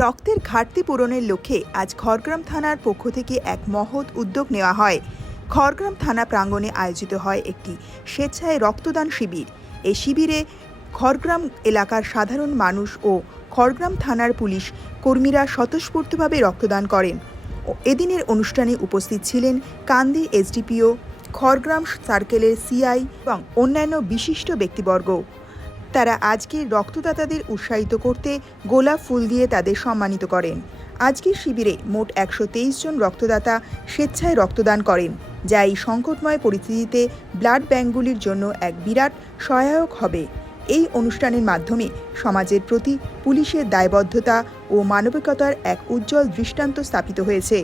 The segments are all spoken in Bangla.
রক্তের ঘাটতি পূরণের লক্ষ্যে আজ খড়গ্রাম থানার পক্ষ থেকে এক মহৎ উদ্যোগ নেওয়া হয়। খড়গ্রাম থানা প্রাঙ্গণে আয়োজিত হয় একটি স্বেচ্ছায় রক্তদান শিবির। এই শিবিরে খড়গ্রাম এলাকার সাধারণ মানুষ ও খড়গ্রাম থানার পুলিশ কর্মীরা স্বতঃস্ফূর্তভাবে রক্তদান করেন। এদিনের অনুষ্ঠানে উপস্থিত ছিলেন কান্দি এসডিপিও, খড়গ্রাম সার্কেলের সিআই এবং অন্যান্য বিশিষ্ট ব্যক্তিবর্গ। তারা আজকে রক্তদাতাদের উৎসাহিত করতে গোলাপ ফুল দিয়ে তাদের সম্মানিত করেন। আজকের শিবিরে মোট একশো তেইশ জন রক্তদাতা স্বেচ্ছায় রক্তদান করেন, যা এই সংকটময় পরিস্থিতিতে ব্লাড ব্যাঙ্কগুলির জন্য এক বিরাট সহায়ক হবে। এই অনুষ্ঠানের মাধ্যমে সমাজের প্রতি পুলিশের দায়বদ্ধতা ও মানবিকতার এক উজ্জ্বল দৃষ্টান্ত স্থাপিত হয়েছে।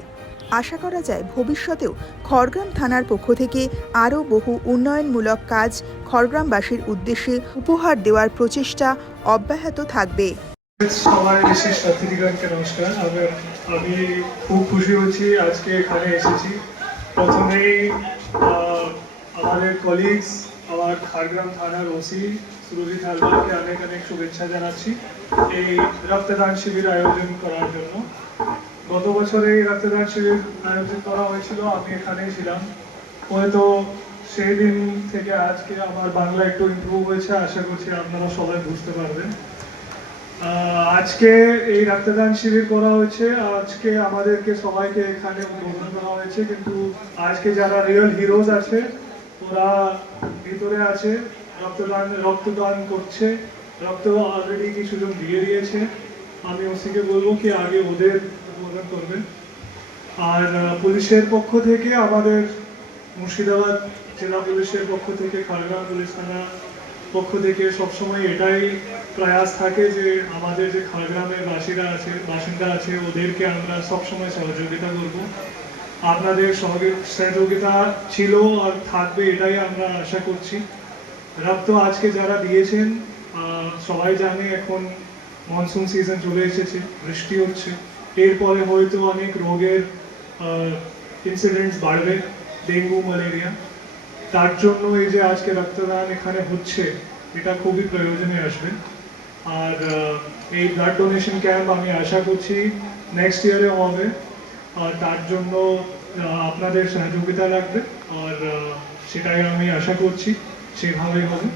আশা করা যায় ভবিষ্যতেও খড়গ্রাম থানার পক্ষ থেকে আরও বহু উন্নয়নমূলক কাজ খড়গ্রামবাসীর উদ্দেশ্যে উপহার দেওয়ার প্রচেষ্টা অব্যাহত থাকবে। সবাই বিশেষ অতিথিগণকে নমস্কার। আমি খুব খুশি হচ্ছি আজকে এখানে এসেছি। প্রথমেই আমাদের কলিগস আমার ঝাড়গ্রাম থানার ওসি সুরজিৎ হালদারকে অনেক অনেক শুভেচ্ছা জানাচ্ছি এই রক্তদান শিবির আয়োজন করার জন্য। গত বছরে এই রক্তদান শিবির আয়োজন করা হয়েছিল, আমি এখানেই ছিলাম। হয়তো সেই দিন থেকে আজকে আমার বাংলা একটু ইমপ্রুভ হয়েছে, আশা করছি আপনারা সবাই বুঝতে পারবেন। আজকে এই রক্তদান শিবির করা হয়েছে, আজকে আমাদেরকে সবাইকে এখানে উদ্বোধন করা হয়েছে, কিন্তু আজকে যারা রিয়েল হিরোজ আছে, ওরা ভিতরে আছে, রক্তদান রক্তদান করছে, রক্ত অলরেডি কিছুজন দিয়ে দিয়েছে। আমি ওসিকে বলব কি আগে ওদের উদ্বোধন করবেন। আর পুলিশের পক্ষ থেকে আমাদের মুর্শিদাবাদ জেলা পুলিশের পক্ষ থেকে খালগ্রাম পুলিশ থানা পক্ষ থেকে সবসময় এটাই প্রয়াস থাকে যে আমাদের যে খালগ্রামের বাসীরা আছে, বাসিন্দা আছে, ওদেরকে আমরা সবসময় সহযোগিতা করব। আপনাদের সহযোগিতা ছিল আর থাকবে এটাই আমরা আশা করছি। রক্ত আজকে যারা দিয়েছেন সবাই জানে এখন মনসুন সিজন চলে এসেছে, বৃষ্টি হচ্ছে। এরপরে হয়তো অনেক রোগের ইনসিডেন্টস বাড়বে, ডেঙ্গু ম্যালেরিয়া তার জন্য এই যে আজকে রক্তদান এখানে হচ্ছে, এটা খুবই প্রয়োজনে আসবে। আর এই ব্লাড ডোনেশন ক্যাম্প আমি আশা করছি নেক্সট ইয়ারে হবে। আর তার জন্য আপনাদের সহযোগিতা লাগবে। আর সেটাই আমি আশা করছি, সেভাবেই হবে।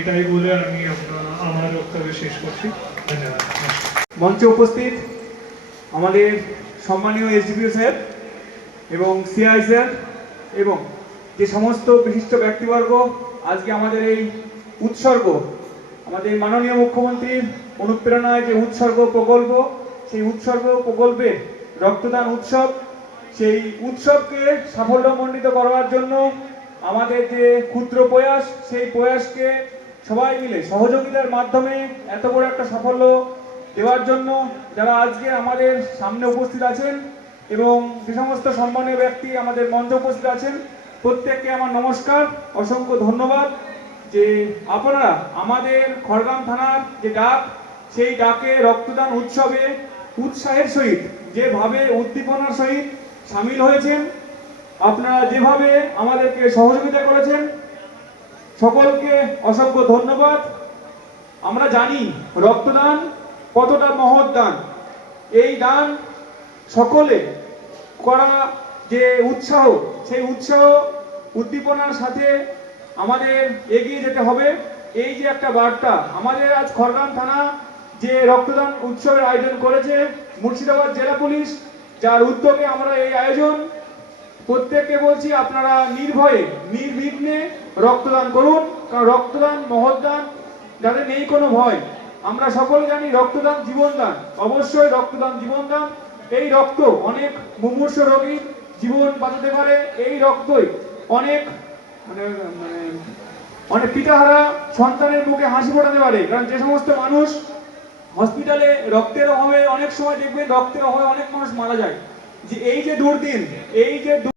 এটাই বলে আমি আমার বক্তব্য শেষ করছি। ধন্যবাদ। মঞ্চে উপস্থিত আমাদের সম্মানীয় এসডিপিও সাহেব এবং সিআই স্যার এবং যে সমস্ত বিশিষ্ট ব্যক্তিবর্গ, আজকে আমাদের এই উৎসর্গ, আমাদের মাননীয় মুখ্যমন্ত্রীর অনুপ্রেরণায় যে উৎসর্গ প্রকল্প, সেই উৎসর্গ প্রকল্পের রক্তদান উৎসব, সেই উৎসবকে সাফল্যমণ্ডিত করার জন্য আমাদের যে ক্ষুদ্র প্রয়াস, সেই প্রয়াসকে সবাই মিলে সহযোগিতার মাধ্যমে এত বড় একটা সাফল্য দেওয়ার জন্য যারা আজকে আমাদের সামনে উপস্থিত আছেন এবং যে সমস্ত সম্মানীয় ব্যক্তি আমাদের মঞ্চে উপস্থিত আছেন, প্রত্যেককে আমার নমস্কার, অসংখ্য ধন্যবাদ। যে আপনারা আমাদের খড়গ্রাম থানার যে ডাক, সেই ডাকে রক্তদান উৎসবে উৎসাহের সহিত, যেভাবে উদ্দীপনার সহিত সামিল হয়েছেন, আপনারা যেভাবে আমাদেরকে সহযোগিতা করেছেন, সকলকে অসংখ্য ধন্যবাদ। আমরা জানি রক্তদান কতটা মহৎ দান? এই দান সকলে করা যে উৎসাহ, সেই উৎসাহ উদ্দীপনার সাথে আমাদের এগিয়ে যেতে হবে। এই যে একটা বার্তা, আমাদের আজ খড়গ্রাম থানা যে রক্তদান উৎসবের আয়োজন করেছে, মুর্শিদাবাদ জেলা পুলিশ, যার উদ্যোগে আমরা এই আয়োজন প্রত্যেককে বলছি, আপনারা নির্ভয়ে, নির্বিঘ্নে রক্তদান করুন। কারণ রক্তদান, মহৎদান, যাদের নেই কোনো ভয় আমরা সকলে জানি রক্তদান জীবনদান অবশ্যই রক্তদান জীবনদান এই রক্ত অনেক মুমূর্ষ রোগীর জীবন বাঁচাতে পারে। এই রক্তই অনেক মানে মানে অনেক পিতাহারা সন্তানের মুখে হাসি ফোটাতে পারে। কারণ যে সমস্ত মানুষ হসপিটালে রক্তের অভাবে অনেক সময় দেখবেন রক্তের অভাবে অনেক মানুষ মারা যায়। যে এই যে দুর্দিন, এই যে